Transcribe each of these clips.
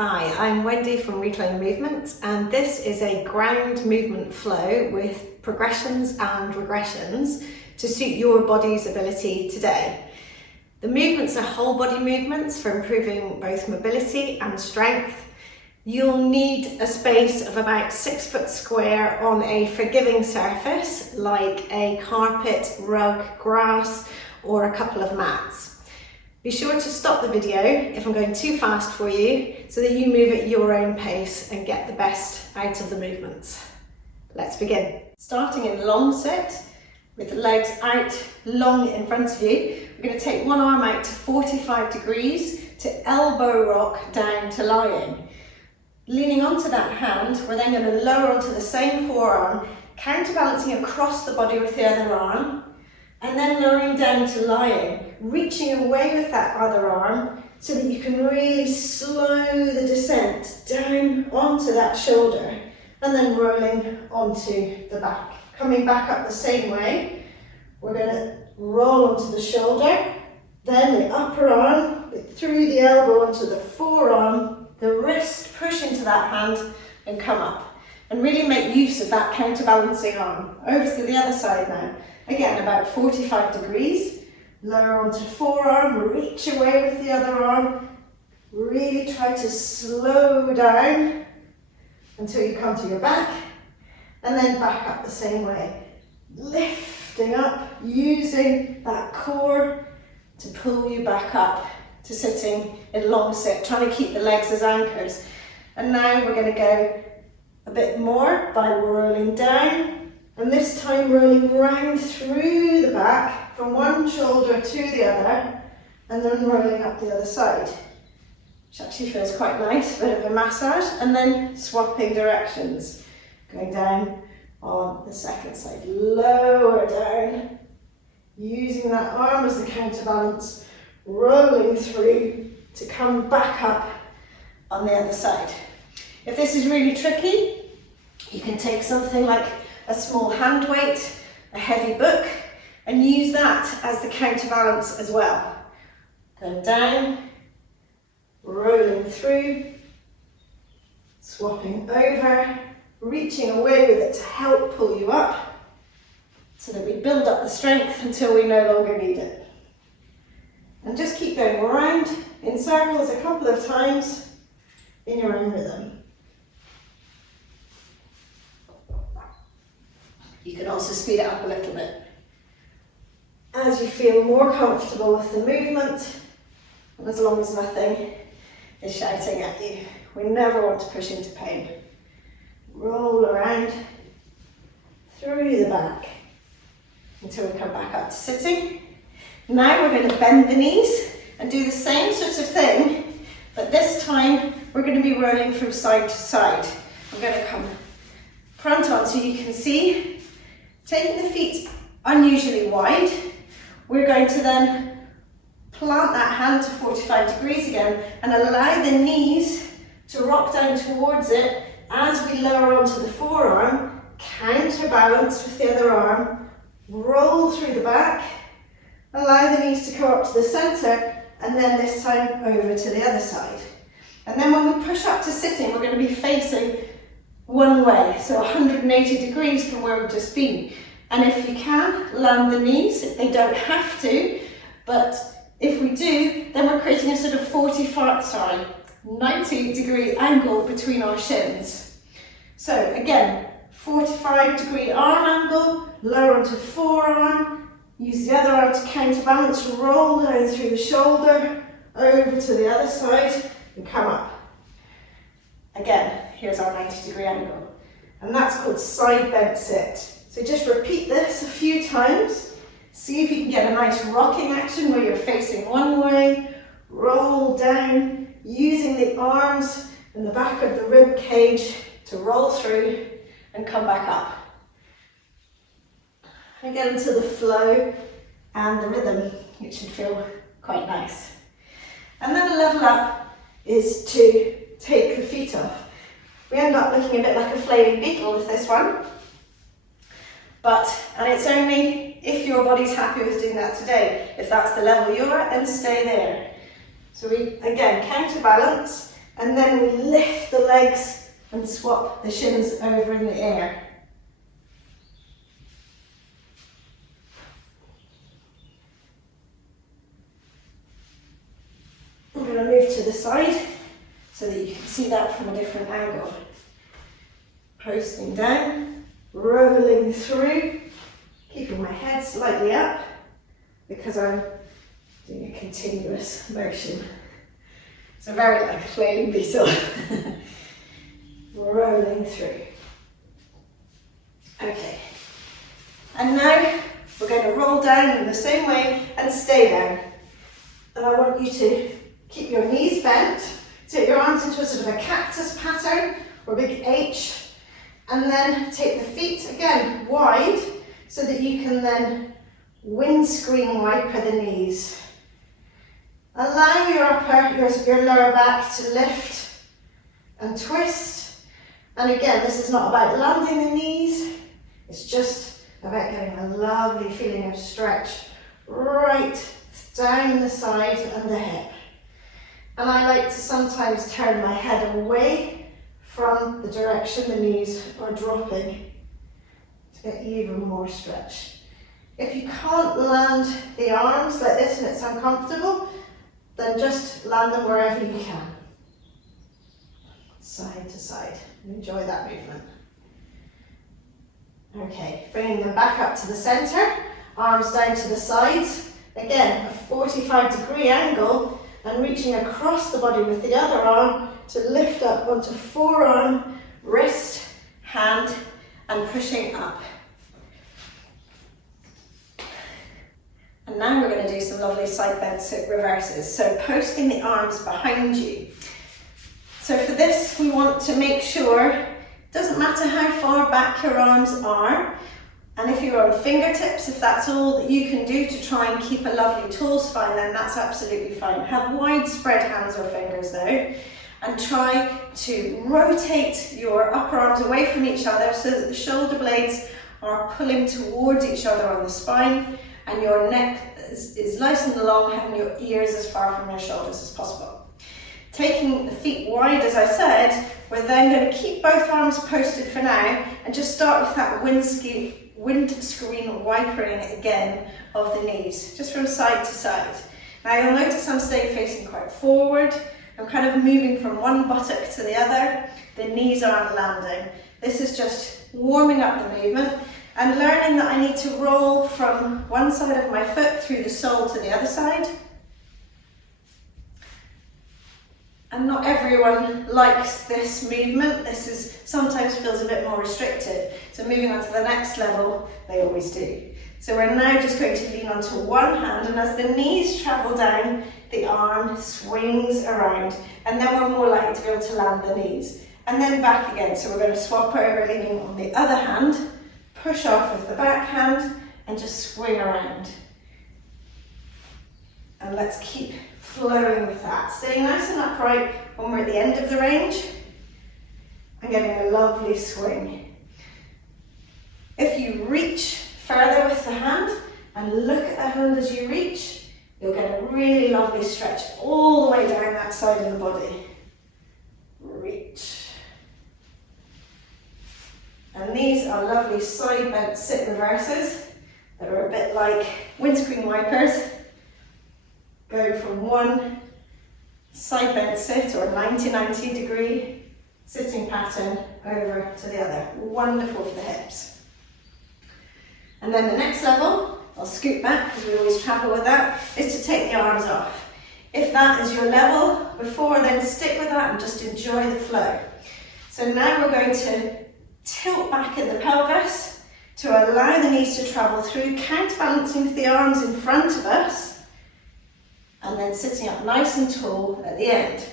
Hi, I'm Wendy from Reclaim Movement, and this is a ground movement flow with progressions and regressions to suit your body's ability today. The movements are whole body movements for improving both mobility and strength. You'll need a space of about 6 foot square on a forgiving surface like a carpet, rug, grass, or a couple of mats. Be sure to stop the video if I'm going too fast for you so that you move at your own pace and get the best out of the movements. Let's begin. Starting in long sit with the legs out long in front of you, we're going to take one arm out to 45 degrees to elbow rock down to lying. Leaning onto that hand, we're then going to lower onto the same forearm, counterbalancing across the body with the other arm, and then lowering down to lying, reaching away with that other arm so that you can really slow the descent down onto that shoulder and then rolling onto the back. Coming back up the same way, we're going to roll onto the shoulder, then the upper arm through the elbow onto the forearm, the wrist push into that hand and come up. And really make use of that counterbalancing arm. Over to the other side now. Again, about 45 degrees. Lower onto forearm, reach away with the other arm. Really try to slow down until you come to your back. And then back up the same way. Lifting up, using that core to pull you back up to sitting in long sit. Trying to keep the legs as anchors. And now we're going to go a bit more by rolling down. And this time rolling round through the back from one shoulder to the other and then rolling up the other side, which actually feels quite nice, a bit of a massage, and then swapping directions, going down on the second side, lower down, using that arm as the counterbalance, rolling through to come back up on the other side. If this is really tricky, you can take something like a small hand weight, a heavy book, and use that as the counterbalance as well. Going down, rolling through, swapping over, reaching away with it to help pull you up, so that we build up the strength until we no longer need it. And just keep going around in circles a couple of times in your own rhythm. You can also speed it up a little bit. As you feel more comfortable with the movement, and as long as nothing is shouting at you. We never want to push into pain. Roll around through the back until we come back up to sitting. Now we're going to bend the knees and do the same sort of thing, but this time we're going to be rolling from side to side. I'm going to come front on so you can see. Taking the feet unusually wide, we're going to then plant that hand to 45 degrees again and allow the knees to rock down towards it as we lower onto the forearm, counterbalance with the other arm, roll through the back, allow the knees to come up to the centre, and then this time over to the other side. And then when we push up to sitting, we're going to be facing one way, so 180 degrees from where we've just been. And if you can, land the knees. They don't have to, but if we do, then we're creating a sort of 90 degree angle between our shins. So again, 45 degree arm angle, lower onto forearm, use the other arm to counterbalance, roll down through the shoulder, over to the other side, and come up. Again, here's our 90 degree angle. And that's called side bent sit. So just repeat this a few times. See if you can get a nice rocking action where you're facing one way, roll down, using the arms and the back of the rib cage to roll through and come back up. And get into the flow and the rhythm, which should feel quite nice. And then a level up is to take the feet off. We end up looking a bit like a flaming beetle with this one. And it's only if your body's happy with doing that today. If that's the level you're at, then stay there. So we, again, counterbalance, and then we legs and swap the shins over in the air. I'm going to move to the side so that you can see that from a different angle. Posting down, rolling through, keeping my head slightly up because I'm doing a continuous motion. So very like a flailing beetle. Rolling through. Okay. And now we're going to roll down in the same way and stay down. And I want you to keep your knees bent, take your arms into a sort of a cactus pattern or a big H, and then take the feet again wide so that you can then windscreen wiper the knees. Allow your lower back to lift and twist. And again, this is not about landing the knees, it's just about getting a lovely feeling of stretch right down the side and the hip. And I like to sometimes turn my head away from the direction the knees are dropping to get even more stretch. If you can't land the arms like this and it's uncomfortable, then just land them wherever you can. Side to side. Enjoy that movement. Okay, bringing them back up to the center, arms down to the sides. Again, a 45-degree angle and reaching across the body with the other arm to lift up onto forearm, wrist, hand, and pushing up. And now we're going to do some lovely side bend sit reverses. So posting the arms behind you. So for this, we want to make sure, it doesn't matter how far back your arms are, and if you're on fingertips, if that's all that you can do to try and keep a lovely tall spine, then that's absolutely fine. Have widespread hands or fingers though, and try to rotate your upper arms away from each other so that the shoulder blades are pulling towards each other on the spine, and your neck is nice and long, having your ears as far from your shoulders as possible. Taking the feet wide, as I said, we're then going to keep both arms posted for now and just start with that windscreen wipering again of the knees, just from side to side. Now you'll notice I'm staying facing quite forward. I'm kind of moving from one buttock to the other. The knees aren't landing. This is just warming up the movement and learning that I need to roll from one side of my foot through the sole to the other side. And not everyone likes this movement. This sometimes feels a bit more restricted. So moving on to the next level, they always do. So we're now just going to lean onto one hand, and as the knees travel down, the arm swings around, and then we're more likely to be able to land the knees. And then back again. So we're going to swap over, leaning on the other hand, push off with the back hand, and just swing around. And let's keep flowing with that. Staying nice and upright when we're at the end of the range and getting a lovely swing. If you reach further with the hand and look at the hand as you reach, you'll get a really lovely stretch all the way down that side of the body. Reach. And these are lovely side bent sit reverses that are a bit like windscreen wipers. Going from one side bent sit or 90-90 degree sitting pattern over to the other. Wonderful for the hips. And then the next level, I'll scoot back because we always travel with that, is to take the arms off. If that is your level before, then stick with that and just enjoy the flow. So now we're going to tilt back in the pelvis to allow the knees to travel through, counterbalancing with the arms in front of us, and then sitting up nice and tall at the end.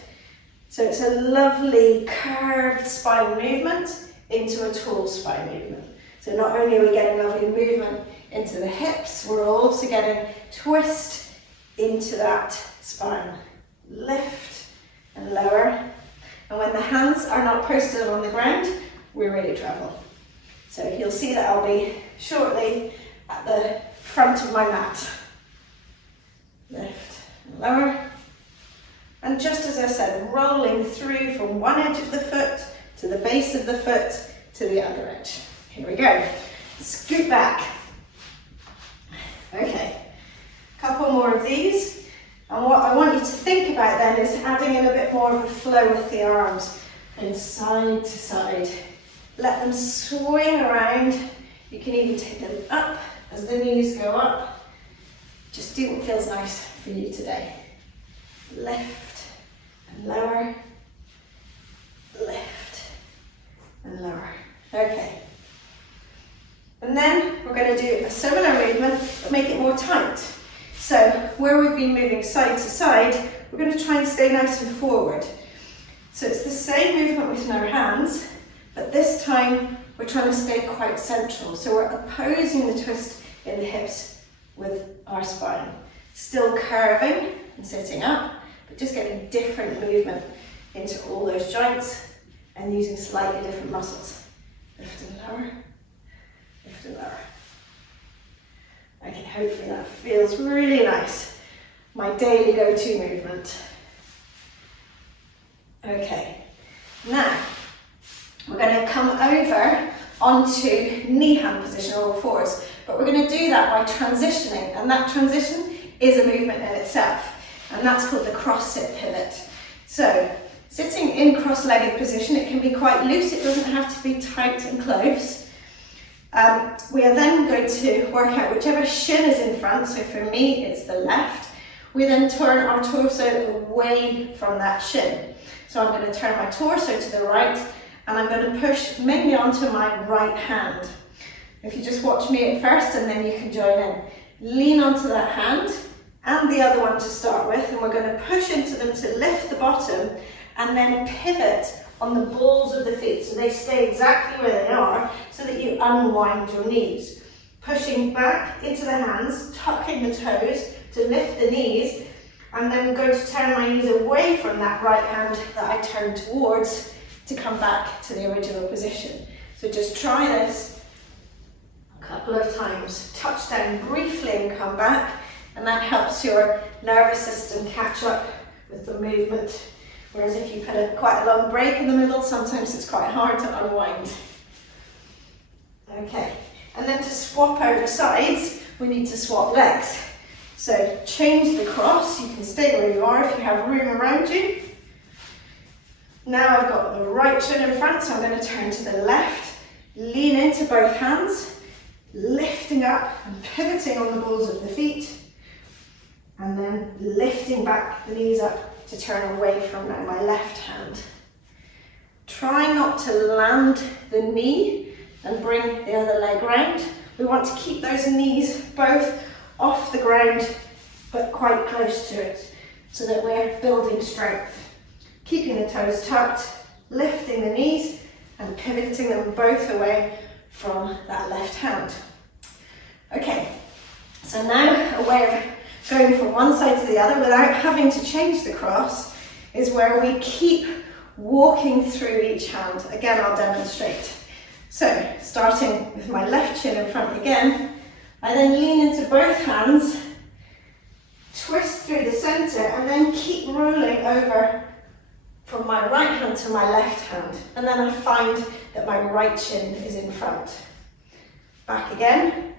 So it's a lovely curved spine movement into a tall spine movement. So not only are we getting lovely movement into the hips, we're also getting twist into that spine. Lift and lower. And when the hands are not posted on the ground, we really travel. So you'll see that I'll be shortly at the front of my mat. Lift. Lower And just as I said, rolling through from one edge of the foot to the base of the foot to the other edge. Here we go. Scoot back. Okay, couple more of these. And what I want you to think about then is adding in a bit more of a flow with the arms. And side to side. Let them swing around. You can even take them up as the knees go up. Just do what feels nice for you today. Lift and lower. Lift and lower. Okay. And then we're going to do a similar movement, but make it more tight. So where we've been moving side to side, we're going to try and stay nice and forward. So it's the same movement with no hands, but this time we're trying to stay quite central. So we're opposing the twist in the hips with our spine. Still curving and sitting up, but just getting different movement into all those joints and using slightly different muscles. Lift and lower, lift and lower. Okay, hopefully that feels really nice. My daily go-to movement. Okay, now we're going to come over onto knee-hand position, all fours, but we're going to do that by transitioning, and that transition is a movement in itself, and that's called the cross-sit pivot. So, sitting in cross-legged position, it can be quite loose, it doesn't have to be tight and close. We are then going to work out whichever shin is in front, so for me it's the left. We then turn our torso away from that shin. So I'm going to turn my torso to the right, and I'm going to push mainly onto my right hand. If you just watch me at first and then you can join in. Lean onto that hand and the other one to start with, and we're going to push into them to lift the bottom and then pivot on the balls of the feet so they stay exactly where they are, so that you unwind your knees. Pushing back into the hands, tucking the toes to lift the knees, and then I'm going to turn my knees away from that right hand that I turned towards to come back to the original position. So just try this a couple of times. Touch down briefly and come back, and that helps your nervous system catch up with the movement. Whereas if you put quite a long break in the middle, sometimes it's quite hard to unwind. Okay, and then to swap over sides, we need to swap legs. So change the cross, you can stay where you are if you have room around you. Now I've got the right shin in front, so I'm going to turn to the left, lean into both hands, lifting up and pivoting on the balls of the feet, and then lifting back the knees up to turn away from my left hand. Try not to land the knee and bring the other leg round. We want to keep those knees both off the ground but quite close to it, so that we're building strength. Keeping the toes tucked, lifting the knees and pivoting them both away from that left hand. Okay, so now a way of going from one side to the other without having to change the cross is where we keep walking through each hand. Again, I'll demonstrate. So, starting with my left shin in front again, I then lean into both hands, twist through the center, and then keep rolling over from my right hand to my left hand. And then I find that my right shin is in front. Back again,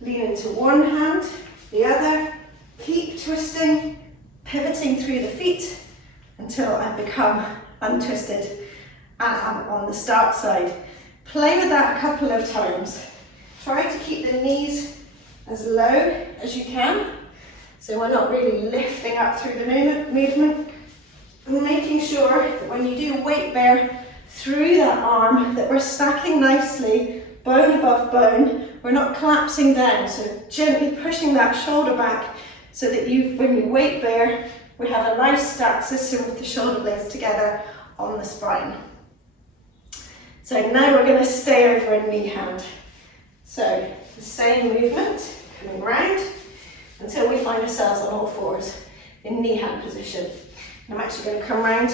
lean into one hand, the other, keep twisting, pivoting through the feet until I become untwisted and I'm on the start side. Play with that a couple of times. Try to keep the knees as low as you can, so we're not really lifting up through the movement. And making sure that when you do weight bear through that arm, that we're stacking nicely, bone above bone. We're not collapsing down, so gently pushing that shoulder back so that when you weight bear, we have a nice stacked system with the shoulder blades together on the spine. So now we're going to stay over in knee hand. So the same movement, coming round until we find ourselves on all fours in knee hand position. I'm actually going to come round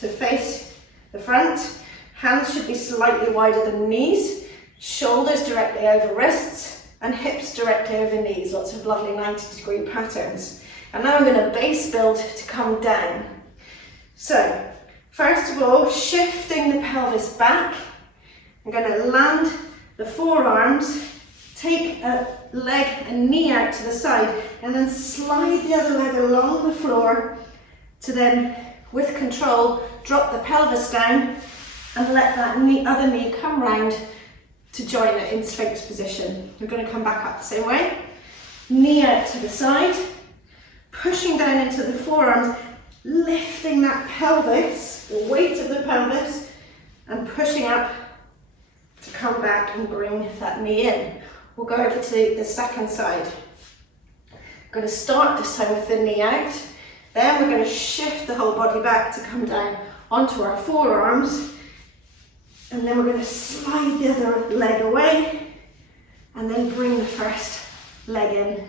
to face the front. Hands should be slightly wider than knees, shoulders directly over wrists, and hips directly over knees. Lots of lovely 90-degree patterns. And now I'm going to base build to come down. So, first of all, shifting the pelvis back. I'm going to land the forearms, take a leg and knee out to the side, and then slide the other leg along the floor to then, with control, drop the pelvis down and let that other knee come round to join it in Sphinx position. We're going to come back up the same way. Knee out to the side, pushing down into the forearms, lifting that pelvis, the weight of the pelvis, and pushing up to come back and bring that knee in. We'll go over to the second side. I'm going to start this time with the knee out. Then we're going to shift the whole body back to come down onto our forearms. And then we're going to slide the other leg away and then bring the first leg in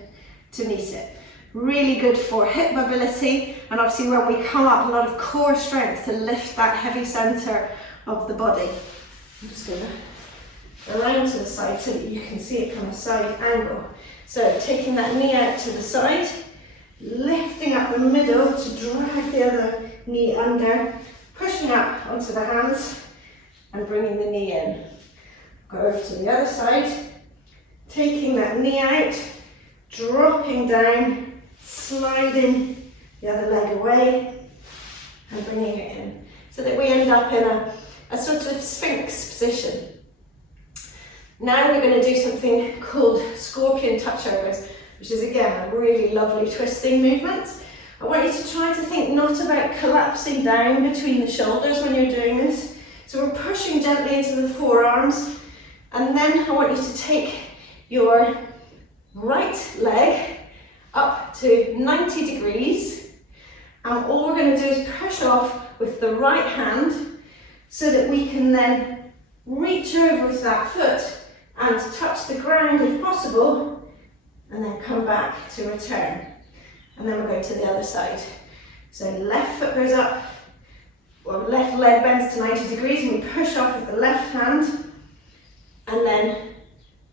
to meet it. Really good for hip mobility, and obviously when we come up, a lot of core strength to lift that heavy center of the body. I'm just going to around to the side so that you can see it from a side angle. So taking that knee out to the side, lifting up the middle to drag the other knee under, pushing up onto the hands and bringing the knee in. Go over to the other side, taking that knee out, dropping down, sliding the other leg away and bringing it in, so that we end up in a sort of Sphinx position. Now we're going to do something called scorpion touchovers, which is again a really lovely twisting movement. I want you to try to think not about collapsing down between the shoulders when you're doing this. So we're pushing gently into the forearms, and then I want you to take your right leg up to 90 degrees, and all we're going to do is push off with the right hand so that we can then reach over with that foot and touch the ground if possible, and then come back to return. And then we'll go to the other side. So left foot goes up, or left leg bends to 90 degrees, and we push off with the left hand and then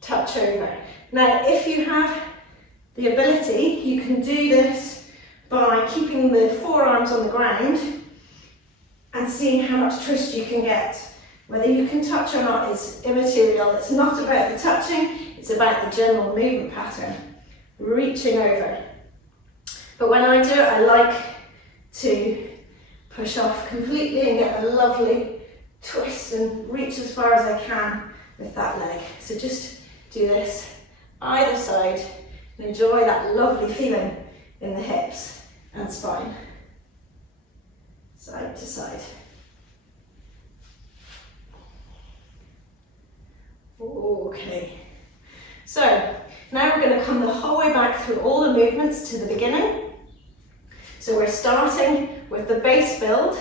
touch over. Now, if you have the ability, you can do this by keeping the forearms on the ground and seeing how much twist you can get. Whether you can touch or not is immaterial. It's not about the touching, it's about the general movement pattern. Reaching over. But when I do it, I like to push off completely and get a lovely twist and reach as far as I can with that leg. So just do this either side and enjoy that lovely feeling in the hips and spine. Side to side. Okay. So now we're going to come the whole way back through all the movements to the beginning. So we're starting with the base build.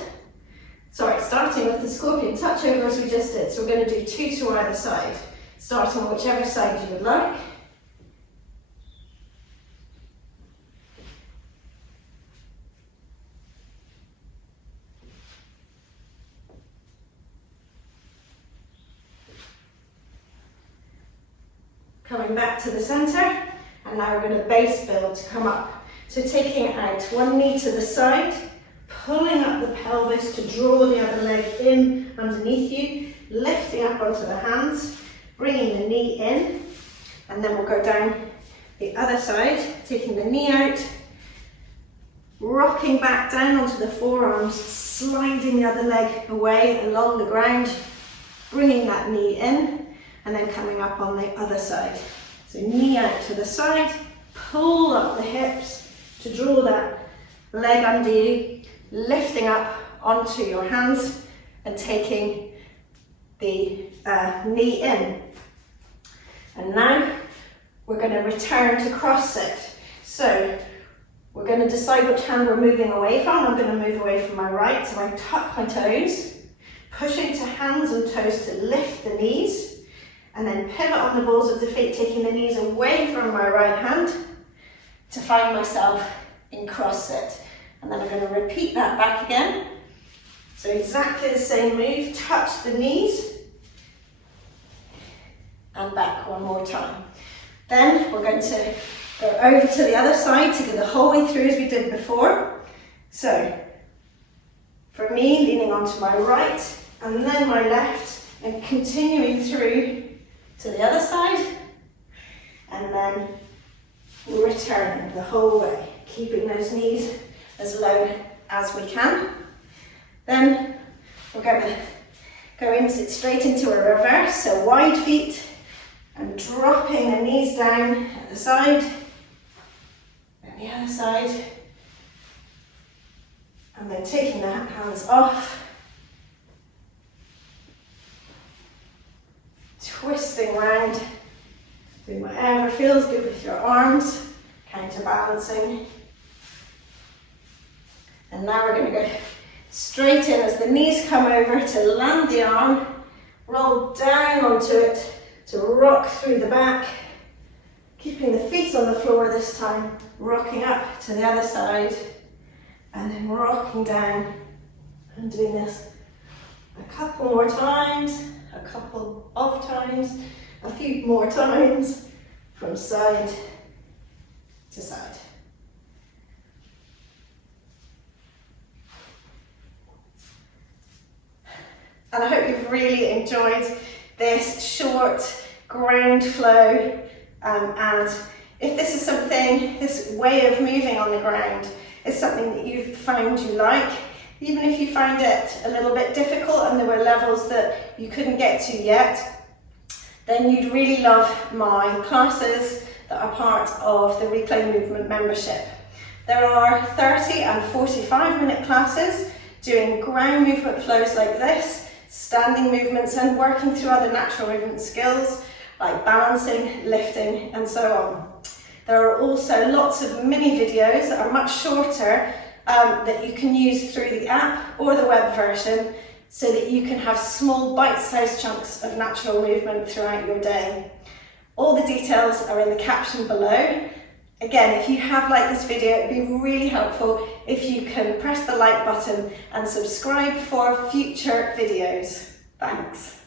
Starting with the scorpion touchover as we just did. So we're going to do 2 to either side, starting on whichever side you would like. Coming back to the centre, and now we're going to base build to come up. So taking it out, one knee to the side, pulling up the pelvis to draw the other leg in underneath you, lifting up onto the hands, bringing the knee in, and then we'll go down the other side, taking the knee out, rocking back down onto the forearms, sliding the other leg away along the ground, bringing that knee in, and then coming up on the other side. So knee out to the side, pull up the hips to draw that leg under you, lifting up onto your hands and taking the knee in. And now we're going to return to cross sit. So we're going to decide which hand we're moving away from. I'm going to move away from my right, so I tuck my toes, pushing to hands and toes to lift the knees, and then pivot on the balls of the feet, taking the knees away from my right hand to find myself in cross sit. And then I'm going to repeat that back again. So exactly the same move, touch the knees and back one more time. Then we're going to go over to the other side to go the whole way through as we did before. So For me, leaning onto my right and then my left and continuing through to the other side, and then returning the whole way, keeping those knees as low as we can. Then we're going to go straight into a reverse, so wide feet and dropping the knees down at the side and the other side, and then taking the hands off, twisting round, doing whatever feels good with your arms, counterbalancing. And now we're going to go straight in as the knees come over to land the arm, roll down onto it to rock through the back, keeping the feet on the floor this time, rocking up to the other side, and then rocking down and doing this a couple more times, a couple of times, a few more times from side to side. And I hope you've really enjoyed this short ground flow, and if this is something, this way of moving on the ground is something that you've found you like, even if you find it a little bit difficult and there were levels that you couldn't get to yet, then you'd really love my classes that are part of the Reclaim Movement membership. There are 30 and 45-minute classes doing ground movement flows like this, standing movements, and working through other natural movement skills like balancing, lifting, and so on. There are also lots of mini videos that are much shorter that you can use through the app or the web version, so that you can have small bite-sized chunks of natural movement throughout your day. All the details are in the caption below. Again, if you have liked this video, it'd be really helpful if you can press the like button and subscribe for future videos. Thanks.